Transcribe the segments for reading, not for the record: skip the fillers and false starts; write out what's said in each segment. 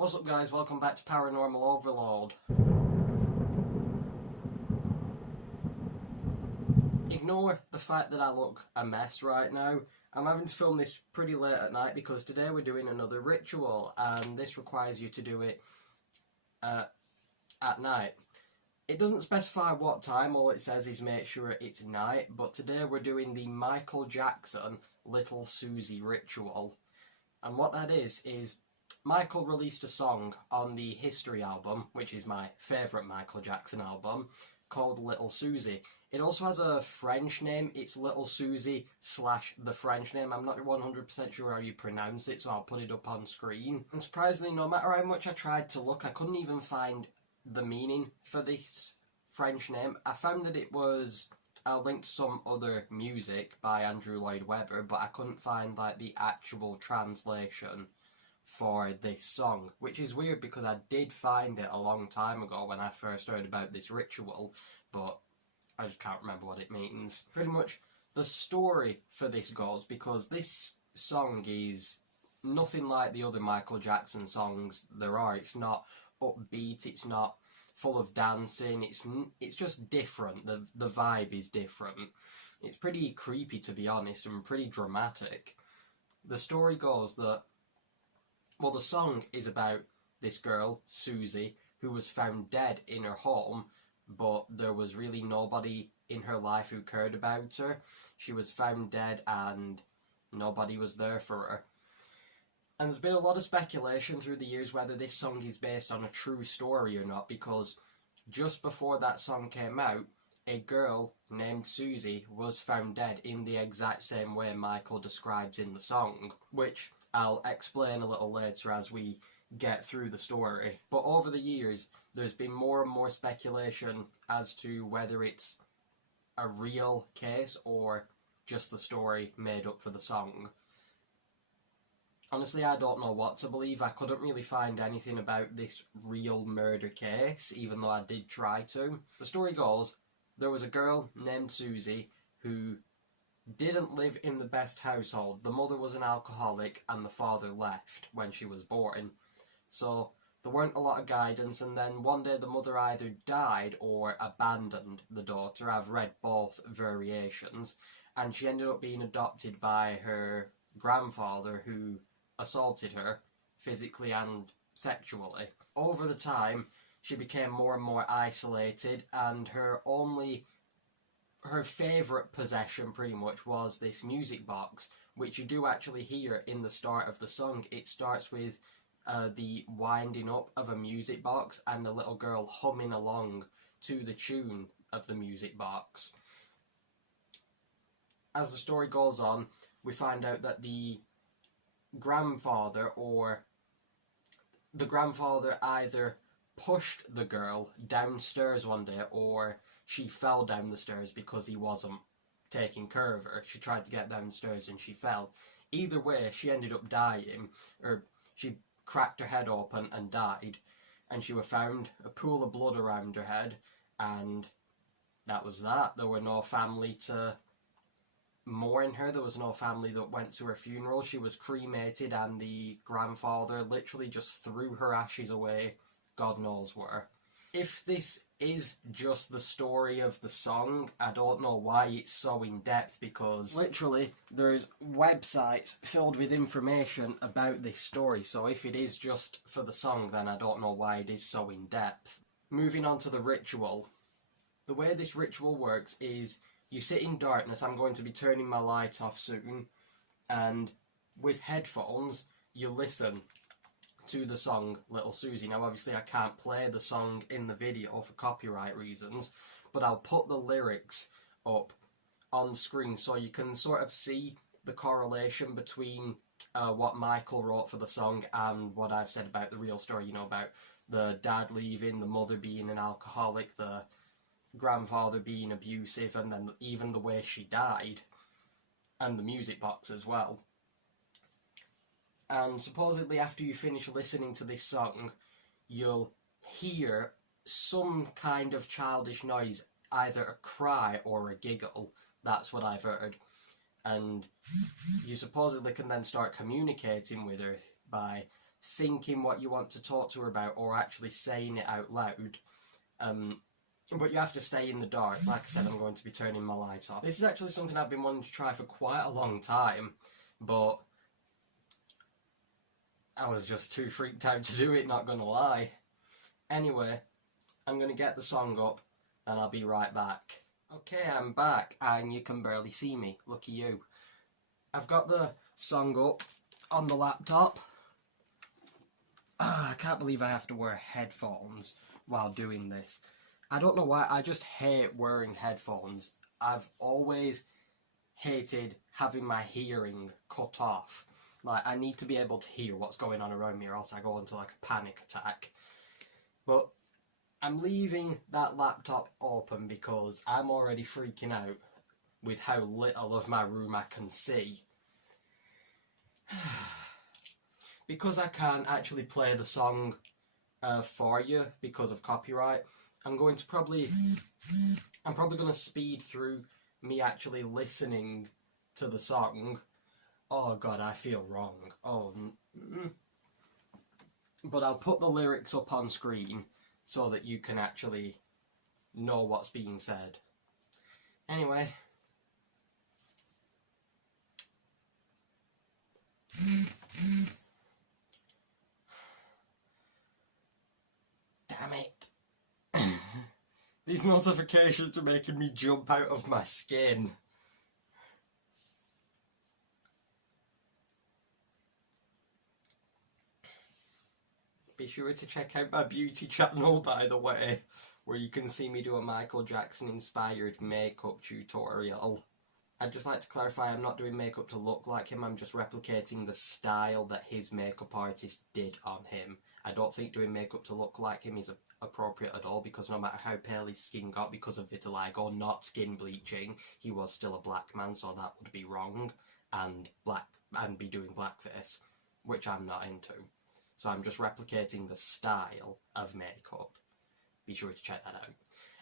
What's up guys, welcome back to Paranormal Overload. Ignore the fact that I look a mess right now. I'm having to film this pretty late at night because today we're doing another ritual and this requires you to do it at night. It doesn't specify what time, all it says is make sure it's night, but today we're doing the Michael Jackson Little Susie ritual. And what that is Michael released a song on the History album, which is my favourite Michael Jackson album, called Little Susie. It also has a French name, it's Little Susie / the French name. I'm not 100% sure how you pronounce it, so I'll put it up on screen. And surprisingly, no matter how much I tried to look, I couldn't even find the meaning for this French name. I found that it was linked to some other music by Andrew Lloyd Webber, but I couldn't find like the actual translation for this song, which is weird because I did find it a long time ago when I first heard about this ritual, but I just can't remember what it means. Pretty much the story for this goes, because this song is nothing like the other Michael Jackson songs there are. It's not upbeat, it's not full of dancing, it's just different. The vibe is different. It's pretty creepy, to be honest, and pretty dramatic. The story goes that, well, the song is about this girl, Susie, who was found dead in her home, but there was really nobody in her life who cared about her. She was found dead and nobody was there for her. And there's been a lot of speculation through the years whether this song is based on a true story or not, because just before that song came out, a girl named Susie was found dead in the exact same way Michael describes in the song, which I'll explain a little later as we get through the story. But over the years, there's been more and more speculation as to whether it's a real case or just the story made up for the song. Honestly, I don't know what to believe. I couldn't really find anything about this real murder case, even though I did try to. The story goes, there was a girl named Susie who didn't live in the best household. The mother was an alcoholic and the father left when she was born. So there weren't a lot of guidance, and then one day the mother either died or abandoned the daughter. I've read both variations, and she ended up being adopted by her grandfather, who assaulted her physically and sexually. Over the time, she became more and more isolated, and her favourite possession pretty much was this music box, which you do actually hear in the start of the song. It starts with the winding up of a music box and the little girl humming along to the tune of the music box. As the story goes on, we find out that the grandfather either pushed the girl downstairs one day, or she fell down the stairs because he wasn't taking care of her. She tried to get downstairs and she fell. Either way, she ended up dying, or she cracked her head open and died, and she was found a pool of blood around her head, and that was that. There were no family to mourn her. There was no family that went to her funeral. She was cremated, and the grandfather literally just threw her ashes away, God knows where. If this is just the story of the song, I don't know why it's so in-depth, because literally there's websites filled with information about this story, so if it is just for the song, then I don't know why it is so in-depth. Moving on to the ritual. The way this ritual works is you sit in darkness. I'm going to be turning my light off soon, and with headphones you listen to the song Little Susie. Now obviously I can't play the song in the video for copyright reasons, but I'll put the lyrics up on screen so you can sort of see the correlation between what Michael wrote for the song and what I've said about the real story, you know, about the dad leaving, the mother being an alcoholic, the grandfather being abusive, and then even the way she died, and the music box as well. And supposedly after you finish listening to this song, you'll hear some kind of childish noise, either a cry or a giggle. That's what I've heard. And you supposedly can then start communicating with her by thinking what you want to talk to her about or actually saying it out loud. But you have to stay in the dark. Like I said, I'm going to be turning my lights off. This is actually something I've been wanting to try for quite a long time, but I was just too freaked out to do it, not gonna lie. Anyway, I'm gonna get the song up and I'll be right back. Okay, I'm back and you can barely see me. Lucky you. I've got the song up on the laptop. I can't believe I have to wear headphones while doing this. I don't know why, I just hate wearing headphones. I've always hated having my hearing cut off. Like, I need to be able to hear what's going on around me or else I go into like a panic attack. But I'm leaving that laptop open because I'm already freaking out with how little of my room I can see. Because I can't actually play the song for you because of copyright, I'm probably going to speed through me actually listening to the song. Oh god, I feel wrong. But I'll put the lyrics up on screen so that you can actually know what's being said. Anyway. Damn it. These notifications are making me jump out of my skin. Be sure to check out my beauty channel, by the way, where you can see me do a Michael Jackson inspired makeup tutorial. I'd just like to clarify, I'm not doing makeup to look like him, I'm just replicating the style that his makeup artist did on him. I don't think doing makeup to look like him is appropriate at all, because no matter how pale his skin got because of vitiligo, not skin bleaching, he was still a black man, so that would be wrong, and be doing blackface, which I'm not into. So I'm just replicating the style of makeup. Be sure to check that out.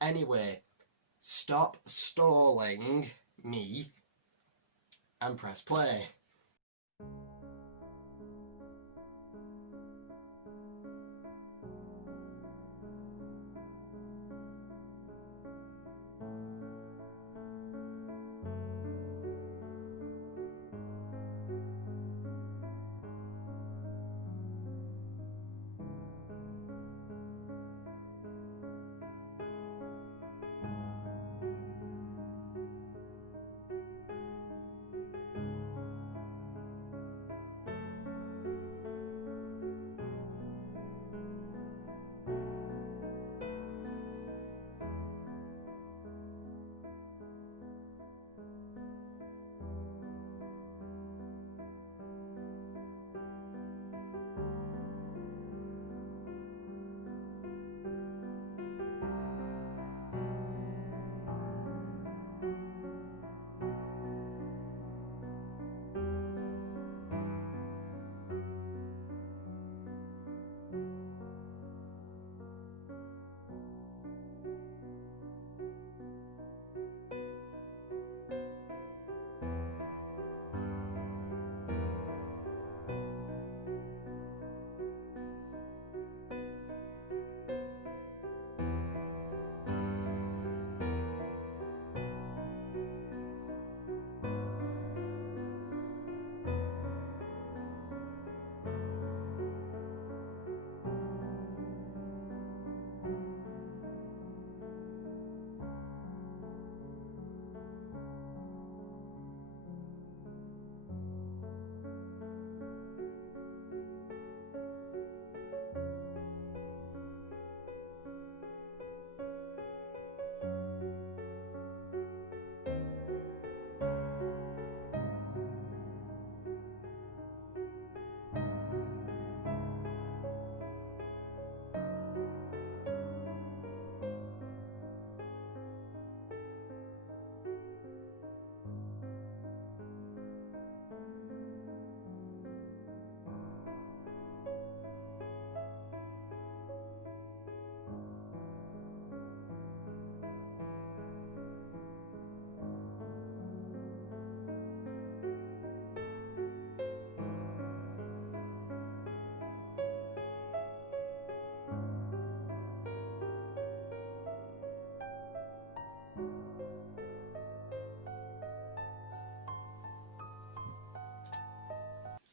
Anyway, stop stalling me and press play.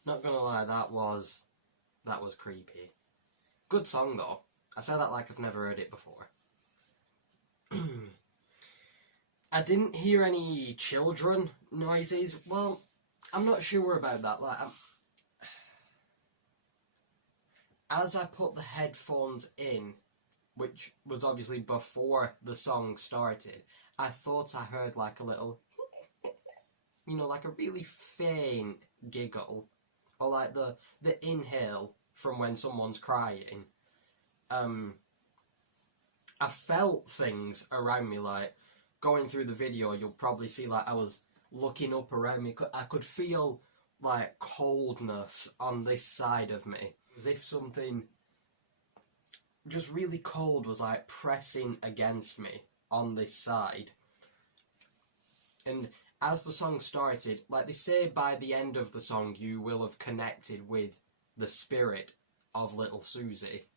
Not gonna lie, that was creepy. Good song though. I say that like I've never heard it before. I didn't hear any children noises. Well, I'm not sure about that. Like, as I put the headphones in, which was obviously before the song started, I thought I heard like a little, you know, like a really faint giggle, or like the inhale from when someone's crying. I felt things around me, like going through the video. You'll probably see like I was looking up around me. I could feel like coldness on this side of me, as if something just really cold was like pressing against me on this side. And as the song started, like they say, by the end of the song you will have connected with the spirit of little Susie.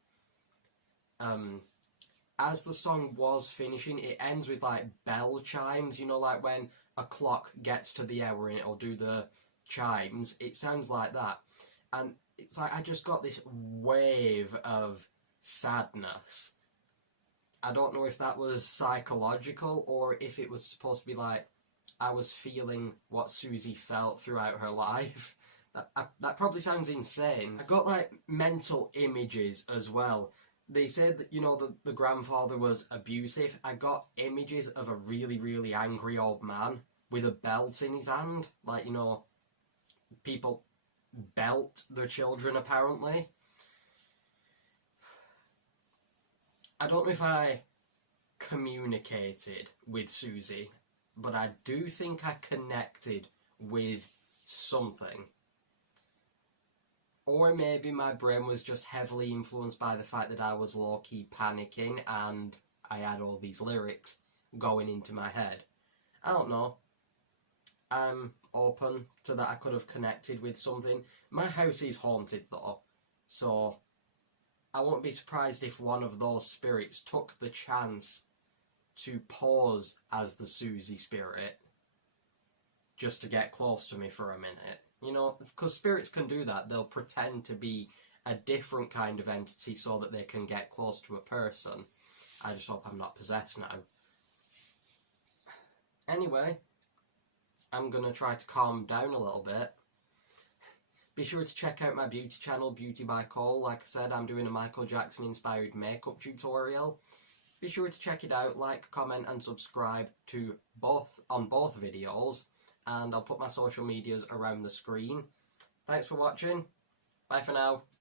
As the song was finishing, it ends with like bell chimes, you know, like when a clock gets to the hour and it'll do the chimes. It sounds like that. And it's like I just got this wave of sadness. I don't know if that was psychological or if it was supposed to be like I was feeling what Susie felt throughout her life. That probably sounds insane. I got like mental images as well. They said that, you know, the grandfather was abusive. I got images of a really, really angry old man with a belt in his hand. Like, you know, people belt their children apparently. I don't know if I communicated with Susie, but I do think I connected with something. Or maybe my brain was just heavily influenced by the fact that I was low-key panicking and I had all these lyrics going into my head. I don't know. I'm open to that. I could have connected with something. My house is haunted though, so I won't be surprised if one of those spirits took the chance to pose as the Susie spirit just to get close to me for a minute. You know, because spirits can do that. They'll pretend to be a different kind of entity so that they can get close to a person. I just hope I'm not possessed now. Anyway, I'm going to try to calm down a little bit. Be sure to check out my beauty channel, Beauty by Cole. Like I said, I'm doing a Michael Jackson inspired makeup tutorial. Be sure to check it out, like, comment and subscribe to both videos. And I'll put my social medias around the screen. Thanks for watching. Bye for now.